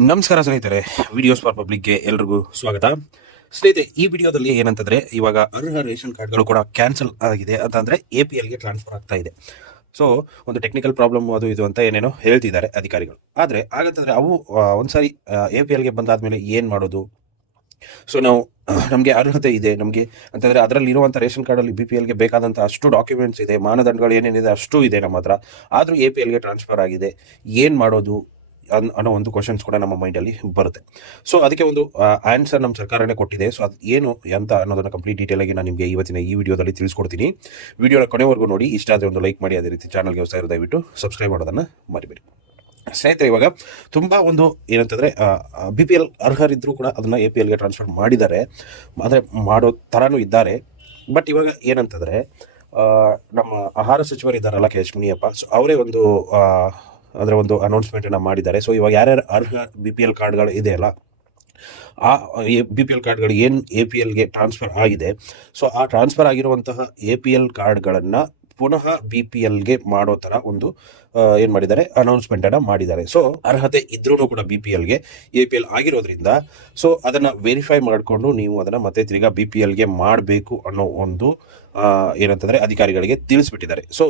ನಮಸ್ಕಾರ ಸ್ನೇಹಿತರೆ videos for ಪಬ್ಲಿಕ್ಗೆ ಎಲ್ರಿಗೂ ಸ್ವಾಗತ. ಸ್ನೇಹಿತರೆ, ಈ ವಿಡಿಯೋದಲ್ಲಿ ಏನಂತಂದ್ರೆ, ಇವಾಗ ಅರ್ಹ ರೇಷನ್ ಕಾರ್ಡ್ಗಳು ಕೂಡ ಕ್ಯಾನ್ಸಲ್ ಆಗಿದೆ ಅಂತಂದ್ರೆ ಎ ಪಿ ಎಲ್ಗೆ ಟ್ರಾನ್ಸ್ಫರ್ ಆಗ್ತಾ ಇದೆ. ಸೊ ಒಂದು ಟೆಕ್ನಿಕಲ್ ಪ್ರಾಬ್ಲಮ್ ಅದು ಇದು ಅಂತ ಏನೇನೋ ಹೇಳ್ತಿದ್ದಾರೆ ಅಧಿಕಾರಿಗಳು. ಆದರೆ, ಹಾಗಂತಂದ್ರೆ ಅವು ಒಂದು ಒಂದ್ಸಾರಿ ಎ ಪಿ ಎಲ್ಗೆ ಬಂದಾದ್ಮೇಲೆ ಏನು ಮಾಡೋದು? ಸೊ ನಾವು, ನಮಗೆ ಅರ್ಹತೆ ಇದೆ, ನಮಗೆ ಅಂತಂದರೆ ಅದರಲ್ಲಿ ಇರುವಂಥ ರೇಷನ್ ಕಾರ್ಡಲ್ಲಿ ಬಿ ಪಿ ಎಲ್ಗೆ ಬೇಕಾದಂಥ ಅಷ್ಟು ಡಾಕ್ಯುಮೆಂಟ್ಸ್ ಇದೆ, ಮಾನದಂಡಗಳು ಏನೇನಿದೆ ಅಷ್ಟು ಇದೆ ನಮ್ಮ ಹತ್ರ. ಆದರೂ ಎ ಪಿ ಎಲ್ಗೆ ಟ್ರಾನ್ಸ್ಫರ್ ಆಗಿದೆ. ಏನು ಮಾಡೋದು? ಅನ್ನೋ ಒಂದು ಕ್ವಶನ್ಸ್ ಕೂಡ ನಮ್ಮ ಮೈಂಡಲ್ಲಿ ಬರುತ್ತೆ. ಸೊ ಅದಕ್ಕೆ ಒಂದು ಆನ್ಸರ್ ನಮ್ಮ ಸರ್ಕಾರನೇ ಕೊಟ್ಟಿದೆ. ಸೊ ಅದು ಏನು ಅಂತ ಅನ್ನೋದನ್ನ ಕಂಪ್ಲೀಟ್ ಡೀಟೇಲ್ ಆಗಿ ನಾನು ನಿಮಗೆ ಇವತ್ತಿನ ಈ ವಿಡಿಯೋದಲ್ಲಿ ತಿಳಿಸ್ಕೊಡ್ತೀನಿ. ವಿಡಿಯೋನ ಕೊನೆವರೆಗೂ ನೋಡಿ. ಇಷ್ಟ ಆದರೆ ಒಂದು ಲೈಕ್ ಮಾಡಿ. ಅದೇ ರೀತಿ ಚಾನಲ್ಗೆ ಹೊಸ ದಯವಿಟ್ಟು ಸಬ್ಸ್ಕ್ರೈಬ್ ಮಾಡೋದನ್ನ ಮರಿಬೇಡಿ. ಸ್ನೇಹಿತರೆ, ಇವಾಗ ತುಂಬಾ ಒಂದು ಏನಂತಂದ್ರೆ ಬಿ ಪಿ ಎಲ್ ಅರ್ಹರಿದ್ದರೂ ಕೂಡ ಅದನ್ನ ಎ ಪಿ ಎಲ್ಗೆ ಟ್ರಾನ್ಸ್ಫರ್ ಮಾಡಿದ್ದಾರೆ. ಆದರೆ ಮಾಡೋ ಥರನೂ ಇದ್ದಾರೆ. ಬಟ್ ಇವಾಗ ಏನಂತಂದ್ರೆ ನಮ್ಮ ಆಹಾರ ಸಚಿವರಿದ್ದಾರಲ್ಲ ಕೆ ಎಚ್ ಮುನಿಯಪ್ಪ. ಸೊ ಅವರೇ ಒಂದು ಅದರ ಒಂದು ಅನೌನ್ಸ್ಮೆಂಟನ್ನು ಅನ್ನ ಮಾಡಿದ್ದಾರೆ. ಸೊ ಇವಾಗ ಯಾರ್ಯಾರು ಅರ್ಹ ಬಿ ಪಿ ಎಲ್ ಕಾರ್ಡ್ಗಳು ಇದೆಯಲ್ಲ ಆ ಬಿ ಪಿ ಎಲ್ ಕಾರ್ಡ್ಗಳು ಏನು ಎ ಪಿ ಎಲ್ಗೆ ಟ್ರಾನ್ಸ್ಫರ್ ಆಗಿದೆ ಸೊ ಆ ಟ್ರಾನ್ಸ್ಫರ್ ಆಗಿರುವಂತಹ ಎ ಪಿ ಎಲ್ ಕಾರ್ಡ್ಗಳನ್ನು ಪುನಃ ಬಿ ಪಿ ಎಲ್ಗೆ ಮಾಡೋ ಥರ ಒಂದು ಏನು ಮಾಡಿದ್ದಾರೆ ಅನೌನ್ಸ್ಮೆಂಟನ್ನು ಅನ್ನ ಮಾಡಿದ್ದಾರೆ. ಸೊ ಅರ್ಹತೆ ಇದ್ರೂ ಕೂಡ ಬಿ ಪಿ ಎಲ್ಗೆ ಎ ಪಿ ಎಲ್ ಆಗಿರೋದ್ರಿಂದ ಸೊ ಅದನ್ನು ವೆರಿಫೈ ಮಾಡಿಕೊಂಡು ನೀವು ಅದನ್ನು ಮತ್ತೆ ತಿರ್ಗಾ ಬಿ ಪಿ ಎಲ್ಗೆ ಮಾಡಬೇಕು ಅನ್ನೋ ಒಂದು ಏನಂತಂದ್ರೆ ಅಧಿಕಾರಿಗಳಿಗೆ ತಿಳಿಸ್ಬಿಟ್ಟಿದ್ದಾರೆ. ಸೊ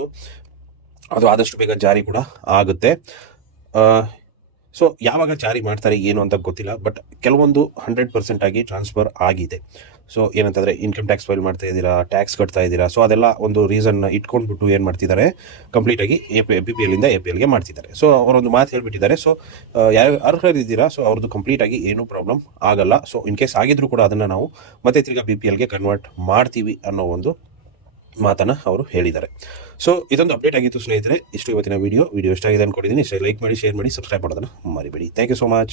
ಅದು ಆದಷ್ಟು ಬೇಗ ಜಾರಿ ಕೂಡ ಆಗುತ್ತೆ. ಸೊ ಯಾವಾಗ ಜಾರಿ ಮಾಡ್ತಾರೆ ಏನು ಅಂತ ಗೊತ್ತಿಲ್ಲ ಬಟ್ ಕೆಲವೊಂದು ಹಂಡ್ರೆಡ್ ಪರ್ಸೆಂಟ್ ಆಗಿ ಟ್ರಾನ್ಸ್ಫರ್ ಆಗಿದೆ. ಸೊ ಏನಂತಂದ್ರೆ ಇನ್ಕಮ್ ಟ್ಯಾಕ್ಸ್ ಫೈಲ್ ಮಾಡ್ತಾ ಇದ್ದೀರಾ ಟ್ಯಾಕ್ಸ್ ಕಟ್ತಾ ಇದ್ದೀರಾ ಸೊ ಅದೆಲ್ಲ ಒಂದು ರೀಸನ್ ಇಟ್ಕೊಂಡ್ಬಿಟ್ಟು ಏನು ಮಾಡ್ತಿದ್ದಾರೆ ಕಂಪ್ಲೀಟ್ ಆಗಿ ಎ ಪಿ ಬಿ ಪಿ ಎಲ್ಲಿಂದ ಎ ಪಿ ಎಲ್ಗೆ ಮಾಡ್ತಿದ್ದಾರೆ. ಸೊ ಅವರೊಂದು ಮಾತು ಹೇಳ್ಬಿಟ್ಟಿದ್ದಾರೆ. ಸೊ ಯಾವ ಅರ್ಹರಿದ್ದೀರಾ ಸೊ ಅವ್ರದ್ದು ಕಂಪ್ಲೀಟ್ ಆಗಿ ಏನೂ ಪ್ರಾಬ್ಲಮ್ ಆಗಲ್ಲ. ಸೊ ಇನ್ ಕೇಸ್ ಆಗಿದ್ರು ಕೂಡ ಅದನ್ನು ನಾವು ಮತ್ತೆ ತಿರ್ಗಾ ಬಿ ಪಿ ಎಲ್ಗೆ ಕನ್ವರ್ಟ್ ಮಾಡ್ತೀವಿ ಅನ್ನೋ ಒಂದು ಮಾತನ್ನ ಅವರು ಹೇಳಿದ್ದಾರೆ. ಸೊ ಇದೊಂದು ಅಪ್ಡೇಟ್ ಆಗಿತ್ತು ಸ್ನೇಹಿತರೆ. ಇಷ್ಟು ಇವತ್ತಿನ ವಿಡಿಯೋ ವಿಡಿಯೋ ಇಷ್ಟ ಆಗಿದೆ ಅನ್ಕೊಂಡಿದ್ದೀನಿ. ಇಷ್ಟ ಲೈಕ್ ಮಾಡಿ ಶೇರ್ ಮಾಡಿ ಸಬ್ಸ್ಕ್ರೈಬ್ ಮಾಡೋದನ್ನ ಮರಿಬೇಡಿ. Thank you so much